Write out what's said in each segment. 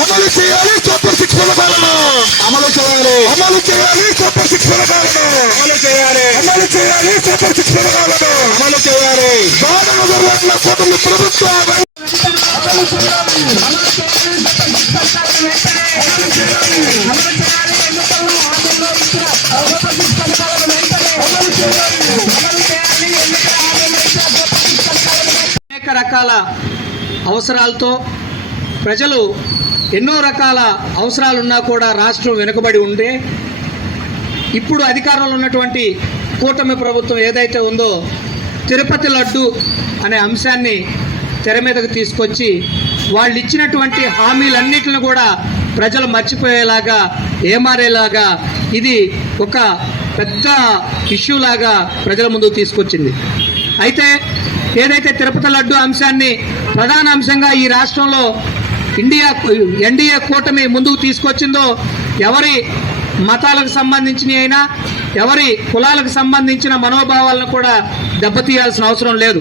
అమలు చేయాలి super six పథకాలను అమలు చేయాలి సూపర్ సిక్స్ పథకాలను అమలు చేయాలి సూపర్ సిక్స్ పథకాలను అమలు చేయాలి బాలనగర్ల కూటమి ప్రభుత్వం అనేక రకాల అవసరాలతో ప్రజలు ఎన్నో రకాల అవసరాలున్నా కూడా రాష్ట్రం వెనుకబడి ఉంటే ఇప్పుడు అధికారంలో ఉన్నటువంటి కూటమి ప్రభుత్వం ఏదైతే ఉందో తిరుపతి లడ్డు అనే అంశాన్ని తెర మీదకు తీసుకొచ్చి వాళ్ళు ఇచ్చినటువంటి హామీలన్నిటిని కూడా ప్రజలు మర్చిపోయేలాగా ఏమారేలాగా ఇది ఒక పెద్ద ఇష్యూ లాగా ప్రజల ముందుకు తీసుకొచ్చింది. అయితే ఏదైతే తిరుపతి లడ్డు అంశాన్ని ప్రధాన అంశంగా ఈ రాష్ట్రంలో ఎన్డీఏ కూటమి ముందుకు తీసుకొచ్చిందో ఎవరి మతాలకు సంబంధించిన అయినా ఎవరి కులాలకు సంబంధించిన మనోభావాలను కూడా దెబ్బతీయాల్సిన అవసరం లేదు.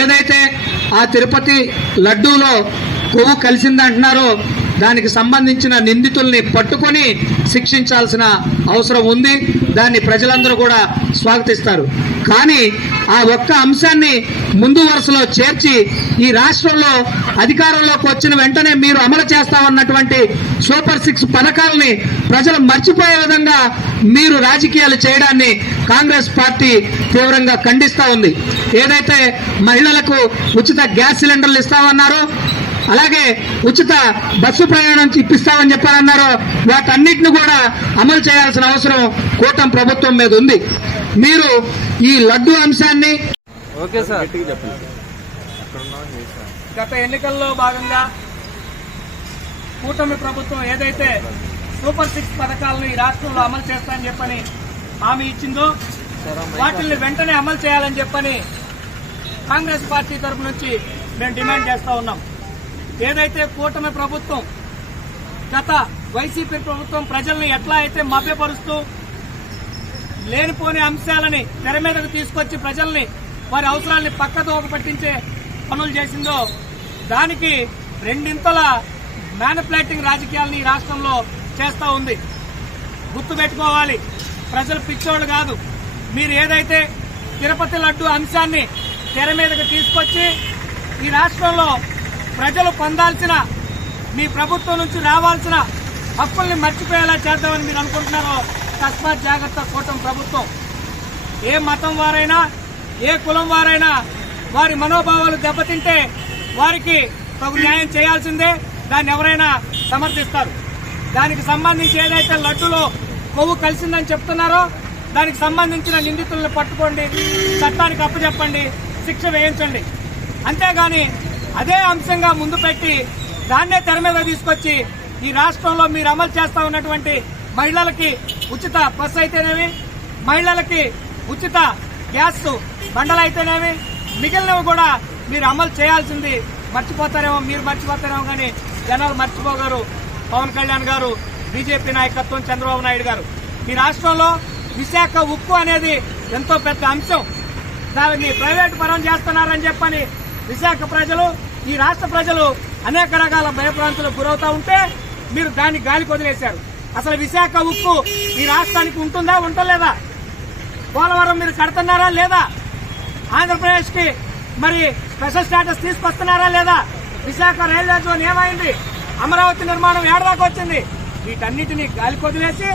ఏదైతే ఆ తిరుపతి లడ్డూలో కొవ్వు కలిసిందంటున్నారో దానికి సంబంధించిన నిందితుల్ని పట్టుకొని శిక్షించాల్సిన అవసరం ఉంది. దాన్ని ప్రజలందరూ కూడా స్వాగతిస్తారు. కానీ ఆ ఒక్క అంశాన్ని ముందు వరుసలో చేర్చి ఈ రాష్ట్రంలో అధికారంలోకి వచ్చిన వెంటనే మీరు అమలు చేస్తామన్నటువంటి సూపర్ సిక్స్ పథకాలని ప్రజలు మర్చిపోయే విధంగా మీరు రాజకీయాలు చేయడాన్ని కాంగ్రెస్ పార్టీ తీవ్రంగా ఖండిస్తూ ఉంది. ఏదైతే మహిళలకు ఉచిత గ్యాస్ సిలిండర్లు ఇస్తామన్నారో అలాగే ఉచిత బస్సు ప్రయాణం ఇప్పిస్తామని చెప్పారన్నారో వాటన్నిటిని కూడా అమలు చేయాల్సిన అవసరం కూటమి ప్రభుత్వం మీద ఉంది. మీరు ఈ లడ్డు అంశాన్ని గత ఎన్నికల్లో భాగంగా కూటమి ప్రభుత్వం ఏదైతే సూపర్ సిక్స్ పథకాలను ఈ రాష్ట్రంలో అమలు చేస్తామని చెప్పని హామీ ఇచ్చిందో వాటిని వెంటనే అమలు చేయాలని చెప్పని కాంగ్రెస్ పార్టీ తరఫు నుంచి మేము డిమాండ్ చేస్తా ఉన్నాం. ఏదైతే కూటమి ప్రభుత్వం గత వైసీపీ ప్రభుత్వం ప్రజల్ని ఎట్లా అయితే మభ్యపరుస్తూ లేనిపోని అంశాలని తెర మీదకు తీసుకొచ్చి ప్రజల్ని వారి అవసరాలని పక్కదోవ పట్టించే పనులు చేసిందో దానికి రెండింతల మ్యానిపులేటింగ్ రాజకీయాలని ఈ రాష్ట్రంలో చేస్తూ ఉంది. గుర్తుపెట్టుకోవాలి, ప్రజలు పిచ్చోళ్ళు కాదు. మీరు ఏదైతే తిరుపతి లడ్డు అంశాన్ని తెర మీదకు తీసుకొచ్చి ఈ రాష్ట్రంలో ప్రజలు పొందాల్సిన మీ ప్రభుత్వం నుంచి రావాల్సిన హక్కుల్ని మర్చిపోయేలా చేద్దామని మీరు అనుకుంటున్నారో తస్మాత్ జాగ్రత్త కూటమి ప్రభుత్వం. ఏ మతం వారైనా ఏ కులం వారైనా వారి మనోభావాలు దెబ్బతింటే వారికి తగు న్యాయం చేయాల్సిందే. దాన్ని ఎవరైనా సమర్థిస్తారు. దానికి సంబంధించి ఏదైతే లడ్డులో కొవ్వు కలిసిందని చెప్తున్నారో దానికి సంబంధించిన నిందితులను పట్టుకోండి, చట్టానికి అప్పచెప్పండి, శిక్ష వేయించండి. అంతేగాని అదే అంశంగా ముందు పెట్టి దాన్నే తెర మీద తీసుకొచ్చి ఈ రాష్ట్రంలో మీరు అమలు చేస్తా ఉన్నటువంటి మహిళలకి ఉచిత బస్సు అయితేనేవి, మహిళలకి ఉచిత గ్యాస్ బండలైతేనేవి, మిగిలినవి కూడా మీరు అమలు చేయాల్సింది. మర్చిపోతారేమో, మీరు మర్చిపోతారేమో కానీ జనాలు మర్చిపోగారు. పవన్ కళ్యాణ్ గారు, బీజేపీ నాయకత్వం, చంద్రబాబు నాయుడు గారు ఈ రాష్ట్రంలో విశాఖ ఉక్కు అనేది ఎంతో పెద్ద అంశం. దాన్ని ప్రైవేటు పరం చేస్తున్నారని చెప్పని విశాఖ ప్రజలు, ఈ రాష్ట్ర ప్రజలు అనేక రకాల భయభ్రాంతులకు గురవుతా ఉంటే మీరు దాన్ని గాలికి వదిలేశారు. అసలు విశాఖ ఉక్కు ఈ రాష్ట్రానికి ఉంటుందా, ఉండలేదా? పోలవరం మీరు కడుతున్నారా లేదా? ఆంధ్రప్రదేశ్ కి మరి స్పెషల్ స్టేటస్ తీసుకొస్తున్నారా లేదా? విశాఖ రైల్వే జోన్ ఏమైంది? అమరావతి నిర్మాణం ఏడదాకా వచ్చింది? వీటన్నిటినీ గాలికి వదిలేసి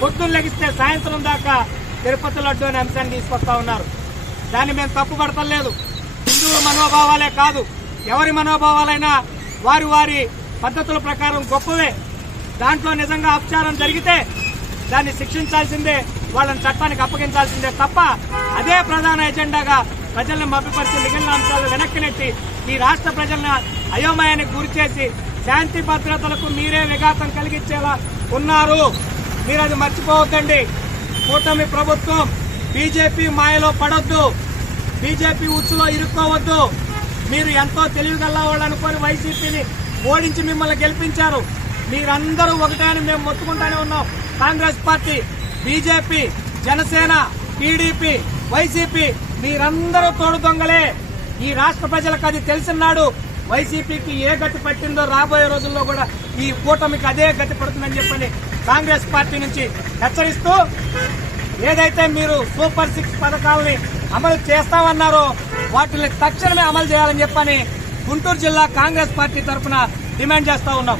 పొద్దున్న లెగిస్తే సాయంత్రం దాకా తిరుపతి లడ్డు అనే అంశాన్ని తీసుకొస్తా ఉన్నారు. దాన్ని మేము తప్పు పడతలేదు. హిందువుల మనోభావాలే కాదు, ఎవరి మనోభావాలైనా వారి వారి పద్ధతుల ప్రకారం గొప్పవే. దాంట్లో నిజంగా అపచారం జరిగితే దాన్ని శిక్షించాల్సిందే, వాళ్ళని చట్టానికి అప్పగించాల్సిందే తప్ప అదే ప్రధాన ఎజెండాగా ప్రజల్ని మభ్యపరిచి మిగిలిన అంశాలు వెనక్కి నెట్టి ఈ రాష్ట్ర ప్రజలను అయోమయానికి గురిచేసి శాంతి భద్రతలకు మీరే విఘాతం కలిగించేలా ఉన్నారు. మీరు అది మర్చిపోవద్దండి. కూటమి ప్రభుత్వం బీజేపీ మాయలో పడొద్దు, బీజేపీ ఉచ్చులో ఇరుక్కోవద్దు. మీరు ఎంతో తెలివిగల్లా వాళ్ళు అనుకొని వైసీపీని ఓడించి మిమ్మల్ని గెలిపించారు. మీరందరూ ఒకటే అని మేము మొత్తుకుంటానే ఉన్నాం. Congress party, BJP, Janasena, TDP, YCP మీరందరూ తోడు దొంగలే. ఈ రాష్ట్ర ప్రజలకు అది తెలిసినాడు వైసీపీకి ఏ గతి పట్టిందో రాబోయే రోజుల్లో కూడా ఈ కూటమికి అదే గతి పడుతుందని చెప్పని కాంగ్రెస్ పార్టీ నుంచి హెచ్చరిస్తూ, ఏదైతే మీరు సూపర్ 6 పథకాలని అమలు చేస్తామన్నారో వాటిని తక్షణమే అమలు చేయాలని చెప్పని గుంటూరు జిల్లా కాంగ్రెస్ పార్టీ తరఫున డిమాండ్ చేస్తా ఉన్నాం.